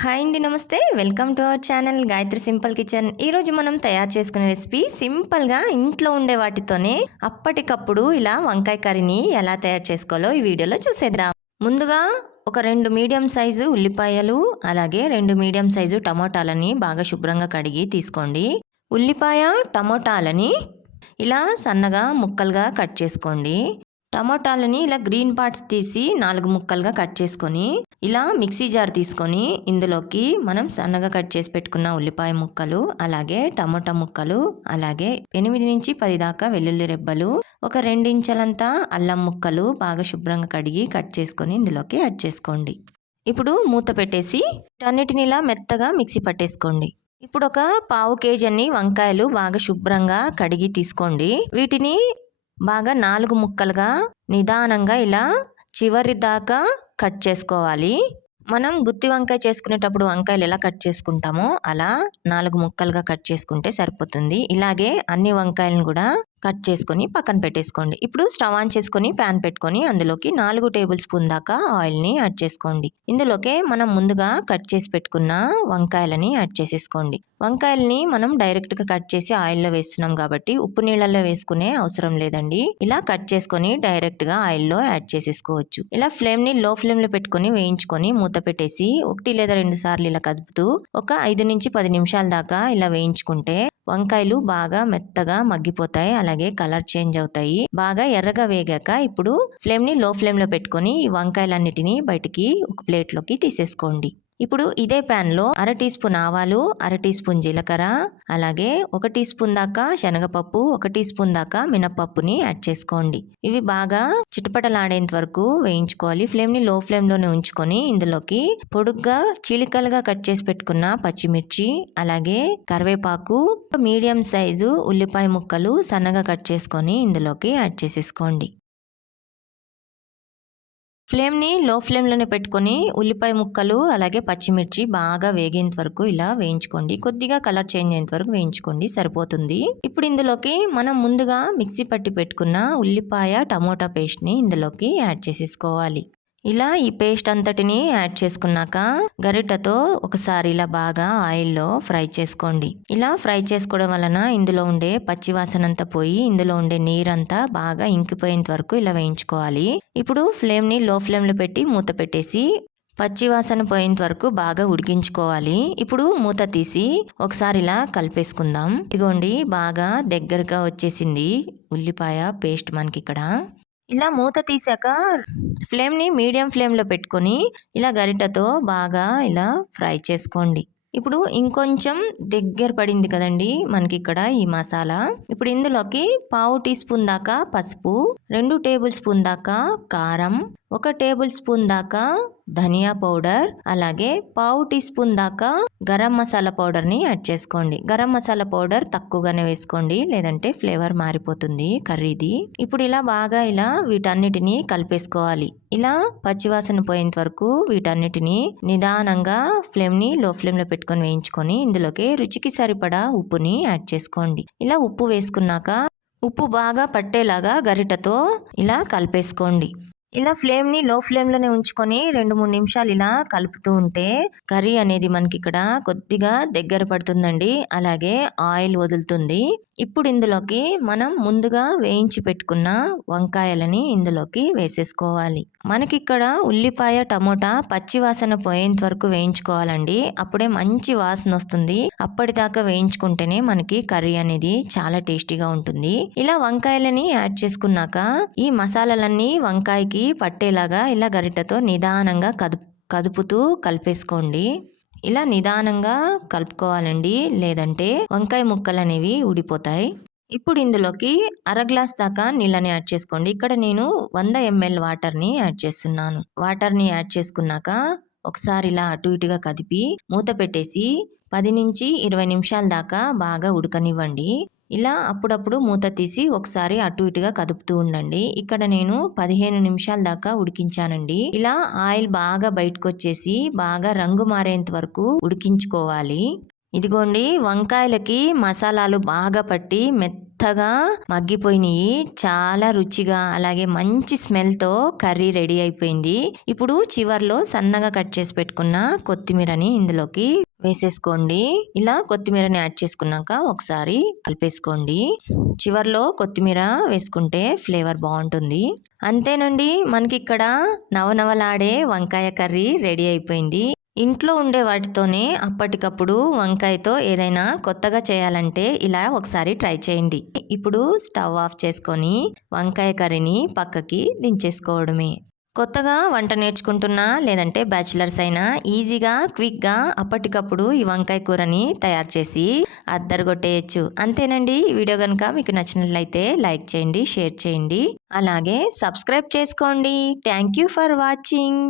Hi అండి నమస్తే. Welcome to our channel Gayatri simple kitchen. ఈరోజు మనం తయారు చేసుకునే రెసిపీ సింపుల్గా ఇంట్లో ఉండే వాటితోనే అప్పటికప్పుడు ఇలా వంకాయ కర్రీని ఎలా తయారు చేసుకోవాలో ఈ వీడియోలో చూసేద్దాం. ముందుగా ఒక రెండు మీడియం సైజు ఉల్లిపాయలు అలాగే రెండు మీడియం సైజు టమోటాలని బాగా శుభ్రంగా కడిగి తీసుకోండి. ఉల్లిపాయ టమోటాలని ఇలా సన్నగా ముక్కలుగా కట్ చేసుకోండి. టమోటాలని ఇలా గ్రీన్ పార్ట్స్ తీసి నాలుగు ముక్కలుగా కట్ చేసుకొని ఇలా మిక్సీ జార్ తీసుకొని ఇందులోకి మనం సన్నగా కట్ చేసి పెట్టుకున్న ఉల్లిపాయ ముక్కలు అలాగే టమోటా ముక్కలు అలాగే ఎనిమిది నుంచి పది దాకా వెల్లుల్లి రెబ్బలు ఒక రెండించలంతా అల్లం ముక్కలు బాగా శుభ్రంగా కడిగి కట్ చేసుకొని ఇందులోకి యాడ్ చేసుకోండి. ఇప్పుడు మూత పెట్టేసి వీటన్నిటిని ఇలా మెత్తగా మిక్సీ పట్టేసుకోండి. ఇప్పుడు ఒక పావు కేజీ అన్ని వంకాయలు బాగా శుభ్రంగా కడిగి తీసుకోండి. వీటిని బాగా నాలుగు ముక్కలుగా నిదానంగా ఇలా చివరి దాకా కట్ చేసుకోవాలి. మనం గుత్తి వంకాయ చేసుకునేటప్పుడు వంకాయలు ఎలా కట్ చేసుకుంటామో అలా నాలుగు ముక్కలుగా కట్ చేసుకుంటే సరిపోతుంది. ఇలాగే అన్ని వంకాయలను కూడా కట్ చేసుకొని పక్కన పెట్టేసుకోండి. ఇప్పుడు స్టవ్ ఆన్ చేసుకొని ప్యాన్ పెట్టుకొని అందులోకి నాలుగు టేబుల్ స్పూన్ దాకా ఆయిల్ని యాడ్ చేసుకోండి. ఇందులోకే మనం ముందుగా కట్ చేసి పెట్టుకున్న వంకాయలని యాడ్ చేసేసుకోండి. వంకాయల్ని మనం డైరెక్ట్గా కట్ చేసి ఆయిల్లో వేస్తున్నాం కాబట్టి ఉప్పు నీళ్ళల్లో వేసుకునే అవసరం లేదండి. ఇలా కట్ చేసుకొని డైరెక్ట్గా ఆయిల్లో యాడ్ చేసేసుకోవచ్చు. ఇలా ఫ్లేమ్ని లో ఫ్లేమ్లో పెట్టుకొని వేయించుకొని మూత పెట్టేసి ఒకటి లేదా రెండు సార్లు ఇలా కదుపుతూ ఒక ఐదు నుంచి పది నిమిషాల దాకా ఇలా వేయించుకుంటే వంకాయలు బాగా మెత్తగా మగ్గిపోతాయి అలాగే కలర్ చేంజ్ అవుతాయి. బాగా ఎర్రగా వేగాక ఇప్పుడు ఫ్లేమ్ని లో ఫ్లేమ్లో పెట్టుకొని ఈ వంకాయలన్నిటిని బయటికి ఒక ప్లేట్లోకి తీసేసుకోండి. ఇప్పుడు ఇదే ప్యాన్లో అర టీ స్పూన్ ఆవాలు అర టీ స్పూన్ జీలకర్ర అలాగే ఒక టీ స్పూన్ దాకా శనగపప్పు ఒక టీ స్పూన్ దాకా మినపప్పుని యాడ్ చేసుకోండి. ఇవి బాగా చిటపటలాడేంత వరకు వేయించుకోవాలి. ఫ్లేమ్ని లో ఫ్లేమ్లోనే ఉంచుకొని ఇందులోకి పొడుగ్గా చీలికలుగా కట్ చేసి పెట్టుకున్న పచ్చిమిర్చి అలాగే కరివేపాకు మీడియం సైజు ఉల్లిపాయ ముక్కలు సన్నగా కట్ చేసుకొని ఇందులోకి యాడ్ చేసేసుకోండి. ఫ్లేమ్ని లో ఫ్లేమ్లోనే పెట్టుకొని ఉల్లిపాయ ముక్కలు అలాగే పచ్చిమిర్చి బాగా వేగేంత వరకు ఇలా వేయించుకోండి. కొద్దిగా కలర్ చేంజ్ అయ్యేంత వరకు వేయించుకోండి. సరిపోతుంది. ఇప్పుడు ఇందులోకి మనం ముందుగా మిక్సీ పట్టి పెట్టుకున్న ఉల్లిపాయ టమోటా పేస్ట్ని ఇందులోకి యాడ్ చేసేసుకోవాలి. ఇలా ఈ పేస్ట్ అంతటిని యాడ్ చేసుకున్నాక గరిటతో ఒకసారి ఇలా బాగా ఆయిల్లో ఫ్రై చేసుకోండి. ఇలా ఫ్రై చేసుకోవడం వలన ఇందులో ఉండే పచ్చివాసన అంతా పోయి ఇందులో ఉండే నీరంతా బాగా ఇంకిపోయేంత వరకు ఇలా వేయించుకోవాలి. ఇప్పుడు ఫ్లేమ్ని లో ఫ్లేమ్లో పెట్టి మూత పెట్టేసి పచ్చివాసన పోయేంత వరకు బాగా ఉడికించుకోవాలి. ఇప్పుడు మూత తీసి ఒకసారి ఇలా కలిపేసుకుందాం. ఇదిగోండి బాగా దగ్గరగా వచ్చేసింది ఉల్లిపాయ పేస్ట్ మనకి ఇక్కడ ఇలా మూత తీసాక ఫ్లేమ్ని మీడియం ఫ్లేమ్లో పెట్టుకొని ఇలా గరిటతో బాగా ఇలా ఫ్రై చేసుకోండి. ఇప్పుడు ఇంకొంచెం దగ్గర పడింది కదండి మనకి ఇక్కడ ఈ మసాలా. ఇప్పుడు ఇందులోకి పావు టీ స్పూన్ దాకా పసుపు రెండు టేబుల్ స్పూన్ దాకా కారం ఒక టేబుల్ స్పూన్ దాకా ధనియా పౌడర్ అలాగే పావు టీ స్పూన్ దాకా గరం మసాలా పౌడర్ని యాడ్ చేసుకోండి. గరం మసాలా పౌడర్ తక్కువగానే వేసుకోండి లేదంటే ఫ్లేవర్ మారిపోతుంది కర్రీది. ఇప్పుడు ఇలా బాగా ఇలా వీటన్నిటిని కలిపేసుకోవాలి. ఇలా పచ్చివాసన పోయేంత వరకు వీటన్నిటిని నిదానంగా ఫ్లేమ్ని లో ఫ్లేమ్లో పెట్టుకొని వేయించుకొని ఇందులోకి రుచికి సరిపడా ఉప్పుని యాడ్ చేసుకోండి. ఇలా ఉప్పు వేసుకున్నాక ఉప్పు బాగా పట్టేలాగా గరిటతో ఇలా కలిపేసుకోండి. ఇలా ఫ్లేమ్ని లో ఫ్లేమ్లోనే ఉంచుకొని రెండు మూడు నిమిషాలు ఇలా కలుపుతూ ఉంటే కర్రీ అనేది మనకి ఇక్కడ కొద్దిగా దగ్గర పడుతుందండి. అలాగే ఆయిల్ వదులుతుంది. ఇప్పుడు ఇందులోకి మనం ముందుగా వేయించి పెట్టుకున్న వంకాయలని ఇందులోకి వేసేసుకోవాలి. మనకి ఇక్కడ ఉల్లిపాయ టమోటా పచ్చి వాసన పోయేంత వరకు వేయించుకోవాలండి. అప్పుడే మంచి వాసన వస్తుంది. అప్పటిదాకా వేయించుకుంటేనే మనకి కర్రీ అనేది చాలా టేస్టీగా ఉంటుంది. ఇలా వంకాయలని యాడ్ చేసుకున్నాక ఈ మసాలాలన్నీ వంకాయకి పట్టేలాగా ఇలా గరిటతో నిదానంగా కదుపు కదుపుతూ కలిపేసుకోండి. ఇలా నిదానంగా కలుపుకోవాలండి. లేదంటే వంకాయ ముక్కలు అనేవి ఊడిపోతాయి. ఇప్పుడు ఇందులోకి అర గ్లాస్ దాకా నీళ్ళని యాడ్ చేసుకోండి. ఇక్కడ నేను వంద ఎంఎల్ వాటర్ని యాడ్ చేస్తున్నాను. వాటర్ని యాడ్ చేసుకున్నాక ఒకసారి ఇలా అటు ఇటుగా కదిపి మూత పెట్టేసి పది నుంచి ఇరవై నిమిషాల దాకా బాగా ఉడకనివ్వండి. ఇలా అప్పుడప్పుడు మూత తీసి ఒకసారి అటు ఇటుగా కదుపుతూ ఉండండి. ఇక్కడ నేను పదిహేను నిమిషాల దాకా ఉడికించానండి. ఇలా ఆయిల్ బాగా బయటకు వచ్చేసి బాగా రంగు మారేంత వరకు ఉడికించుకోవాలి. ఇదిగోండి వంకాయలకి మసాలాలు బాగా పట్టి మెత్త మెత్తగా మగ్గిపోయినాయి. చాలా రుచిగా అలాగే మంచి స్మెల్తో కర్రీ రెడీ అయిపోయింది. ఇప్పుడు చివర్లో సన్నగా కట్ చేసి పెట్టుకున్న కొత్తిమీరని ఇందులోకి వేసేసుకోండి. ఇలా కొత్తిమీరని యాడ్ చేసుకున్నాక ఒకసారి కలిపేసుకోండి. చివర్లో కొత్తిమీర వేసుకుంటే ఫ్లేవర్ బాగుంటుంది. అంతేనండి మనకి ఇక్కడ నవనవలాడే వంకాయ కర్రీ రెడీ అయిపోయింది. ఇంట్లో ఉండే వాటితోనే అప్పటికప్పుడు వంకాయతో ఏదైనా కొత్తగా చేయాలంటే ఇలా ఒకసారి ట్రై చేయండి. ఇప్పుడు స్టవ్ ఆఫ్ చేసుకొని వంకాయ కర్రీని పక్కకి దించేసుకోవడమే. కొత్తగా వంట నేర్చుకుంటున్నా లేదంటే బ్యాచిలర్స్ అయినా ఈజీగా క్విక్గా అప్పటికప్పుడు ఈ వంకాయ కూరని తయారు చేసి అద్దరుగొట్టేయచ్చు. అంతేనండి. వీడియో కనుక మీకు నచ్చినట్లయితే లైక్ చేయండి షేర్ చేయండి. అలాగే సబ్స్క్రైబ్ చేసుకోండి. Thank you for watching.